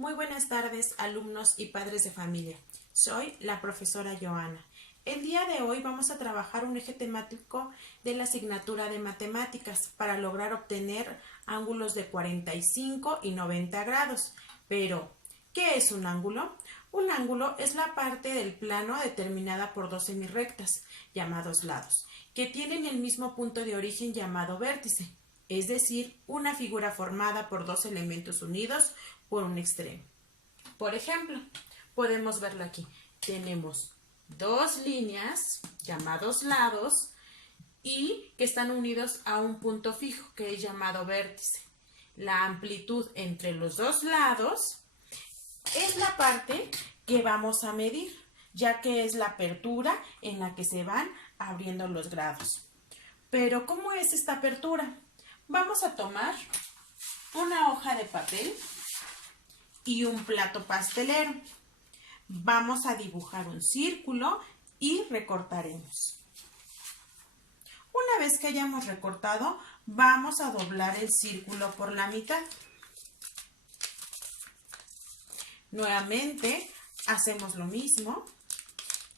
Muy buenas tardes, alumnos y padres de familia. Soy la profesora Joana. El día de hoy vamos a trabajar un eje temático de la asignatura de matemáticas para lograr obtener ángulos de 45 y 90 grados. Pero, ¿qué es un ángulo? Un ángulo es la parte del plano determinada por dos semirrectas, llamados lados, que tienen el mismo punto de origen llamado vértice, es decir, una figura formada por dos elementos unidos por un extremo. Por ejemplo, podemos verlo aquí. Tenemos dos líneas llamados lados y que están unidos a un punto fijo que es llamado vértice. La amplitud entre los dos lados es la parte que vamos a medir, ya que es la apertura en la que se van abriendo los grados. Pero, ¿cómo es esta apertura? Vamos a tomar una hoja de papel y un plato pastelero. Vamos a dibujar un círculo y recortaremos. Una vez que hayamos recortado, vamos a doblar el círculo por la mitad. Nuevamente hacemos lo mismo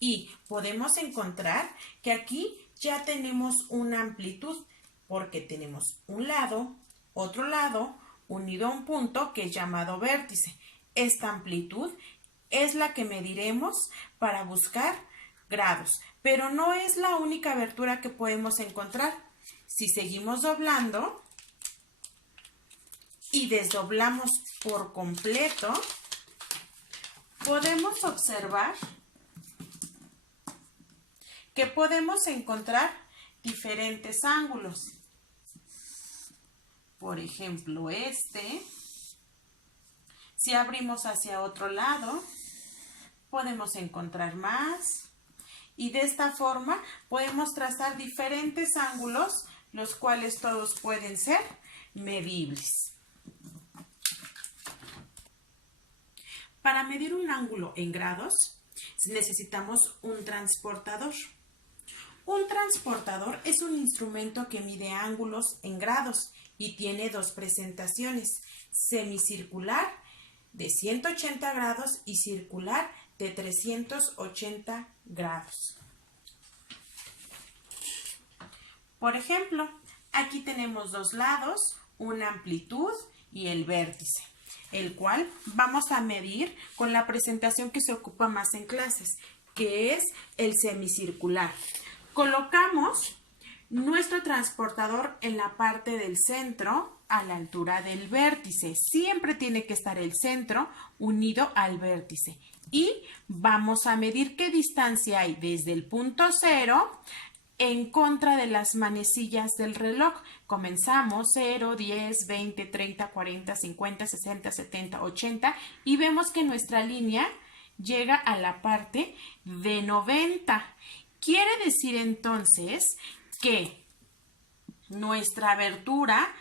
y podemos encontrar que aquí ya tenemos una amplitud porque tenemos un lado, otro lado, unido a un punto que es llamado vértice. Esta amplitud es la que mediremos para buscar grados, pero no es la única abertura que podemos encontrar. Si seguimos doblando y desdoblamos por completo, podemos observar que podemos encontrar diferentes ángulos. Por ejemplo, si abrimos hacia otro lado, podemos encontrar más. Y de esta forma podemos trazar diferentes ángulos, los cuales todos pueden ser medibles. Para medir un ángulo en grados, necesitamos un transportador. Un transportador es un instrumento que mide ángulos en grados y tiene dos presentaciones, semicircular de 180 grados y circular de 380 grados. Por ejemplo, aquí tenemos dos lados, una amplitud y el vértice, el cual vamos a medir con la presentación que se ocupa más en clases, que es el semicircular. Colocamos nuestro transportador en la parte del centro a la altura del vértice. Siempre tiene que estar el centro unido al vértice. Y vamos a medir qué distancia hay desde el punto 0 en contra de las manecillas del reloj. Comenzamos 0, 10, 20, 30, 40, 50, 60, 70, 80 y vemos que nuestra línea llega a la parte de 90. Quiere decir entonces que nuestra abertura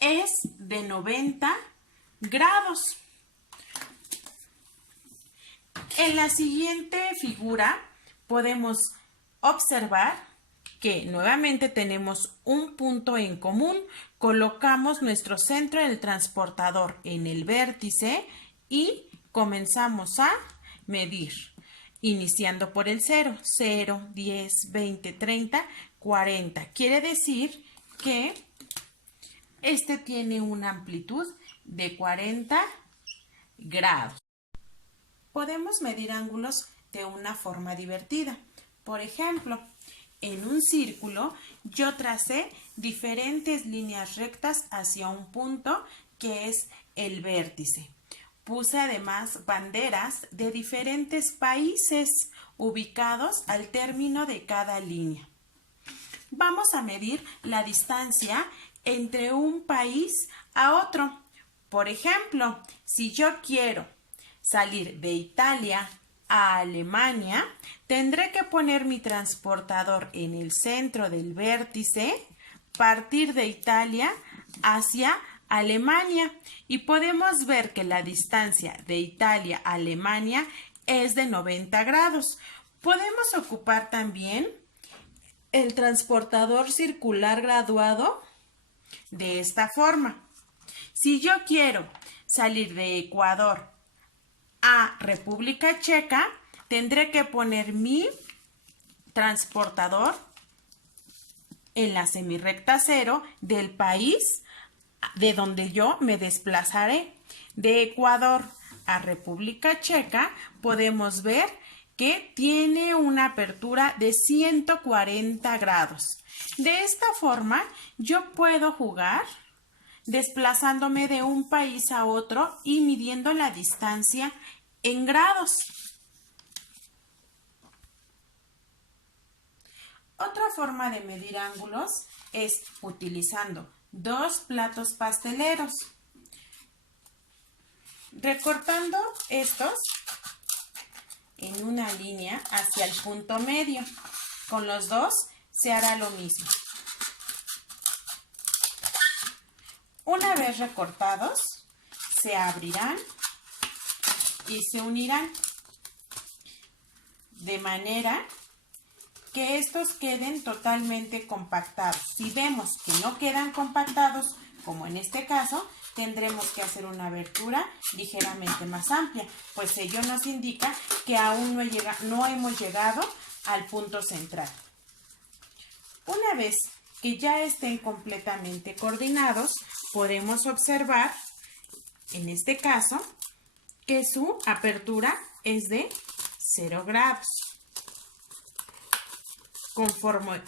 es de 90 grados. En la siguiente figura podemos observar que nuevamente tenemos un punto en común. Colocamos nuestro centro del transportador en el vértice y comenzamos a medir. Iniciando por el 0, 0, 10, 20, 30, 40. Quiere decir que este tiene una amplitud de 40 grados. Podemos medir ángulos de una forma divertida. Por ejemplo, en un círculo yo tracé diferentes líneas rectas hacia un punto que es el vértice. Puse además banderas de diferentes países ubicados al término de cada línea. Vamos a medir la distancia entre un país a otro. Por ejemplo, si yo quiero salir de Italia a Alemania, tendré que poner mi transportador en el centro del vértice, partir de Italia hacia Alemania y podemos ver que la distancia de Italia a Alemania es de 90 grados. Podemos ocupar también el transportador circular graduado de esta forma. Si yo quiero salir de Ecuador a República Checa, tendré que poner mi transportador en la semirrecta cero del país de donde yo me desplazaré. De Ecuador a República Checa podemos ver que tiene una apertura de 140 grados. De esta forma yo puedo jugar desplazándome de un país a otro y midiendo la distancia en grados. Otra forma de medir ángulos es utilizando dos platos pasteleros. Recortando estos en una línea hacia el punto medio. Con los dos se hará lo mismo. Una vez recortados, se abrirán y se unirán de manera que estos queden totalmente compactados. Si vemos que no quedan compactados, como en este caso, tendremos que hacer una abertura ligeramente más amplia, pues ello nos indica que aún no hemos llegado al punto central. Una vez que ya estén completamente coordinados, podemos observar, en este caso, que su apertura es de 0 grados.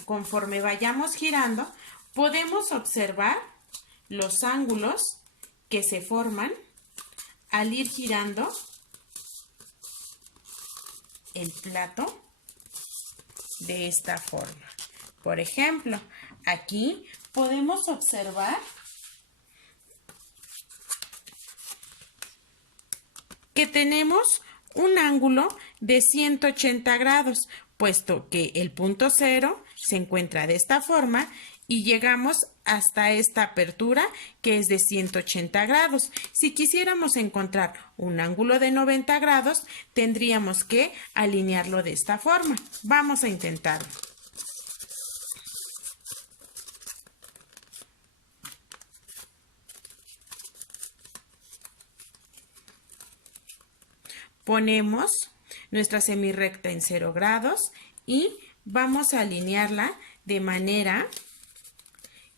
Conforme vayamos girando, podemos observar los ángulos que se forman al ir girando el plato de esta forma. Por ejemplo, aquí podemos observar que tenemos un ángulo de 180 grados, puesto que el punto cero se encuentra de esta forma y llegamos hasta esta apertura que es de 180 grados. Si quisiéramos encontrar un ángulo de 90 grados, tendríamos que alinearlo de esta forma. Vamos a intentarlo. Ponemos nuestra semirrecta en 0 grados y vamos a alinearla de manera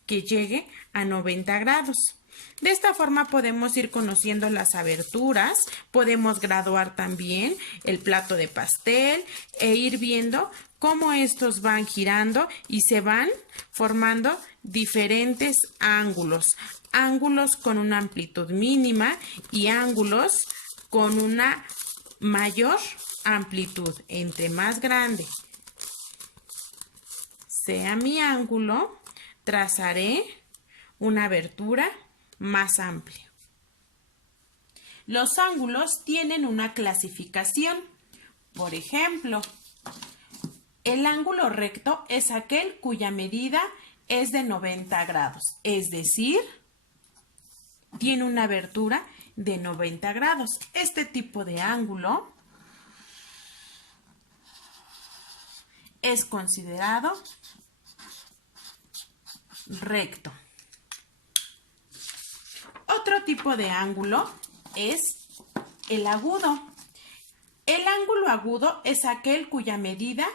que llegue a 90 grados. De esta forma podemos ir conociendo las aberturas, podemos graduar también el plato de pastel e ir viendo cómo estos van girando y se van formando diferentes ángulos. Ángulos con una amplitud mínima y ángulos con una mayor amplitud. Entre más grande sea mi ángulo, trazaré una abertura más amplia. Los ángulos tienen una clasificación. Por ejemplo, el ángulo recto es aquel cuya medida es de 90 grados, es decir, tiene una abertura de 90 grados. Este tipo de ángulo es considerado recto. Otro tipo de ángulo es el agudo. El ángulo agudo es aquel cuya medida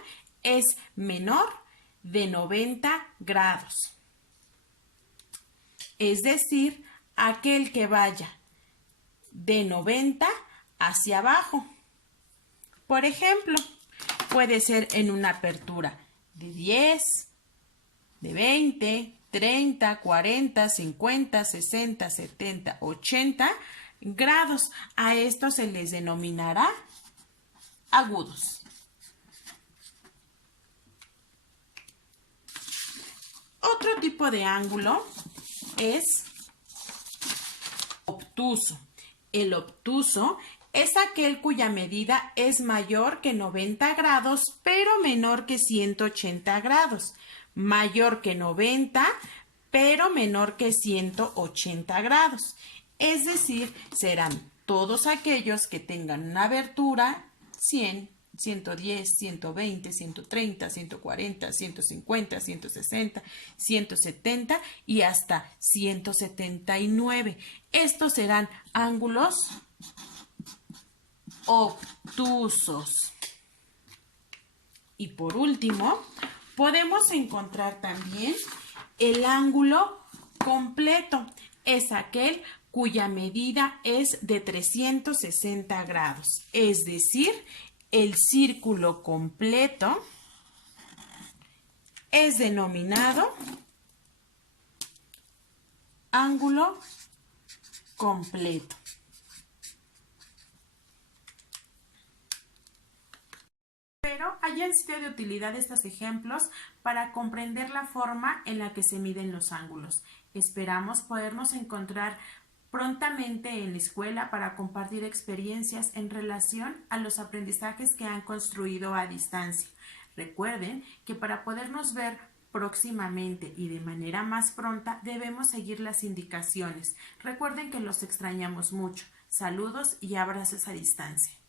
es menor de 90 grados. Es decir, aquel que vaya de 90 hacia abajo. Por ejemplo, puede ser en una apertura de 10, de 20, 30, 40, 50, 60, 70, 80 grados. A estos se les denominará agudos. Otro tipo de ángulo es obtuso. El obtuso es aquel cuya medida es mayor que 90 grados, pero menor que 180 grados. Mayor que 90, pero menor que 180 grados. Es decir, serán todos aquellos que tengan una abertura 100, 110, 120, 130, 140, 150, 160, 170 y hasta 179. Estos serán ángulos obtusos. Y por último, podemos encontrar también el ángulo completo. Es aquel cuya medida es de 360 grados. Es decir, el círculo completo es denominado ángulo completo. Espero hayan sido de utilidad estos ejemplos para comprender la forma en la que se miden los ángulos. Esperamos podernos encontrar prontamente en la escuela para compartir experiencias en relación a los aprendizajes que han construido a distancia. Recuerden que para podernos ver próximamente y de manera más pronta debemos seguir las indicaciones. Recuerden que los extrañamos mucho. Saludos y abrazos a distancia.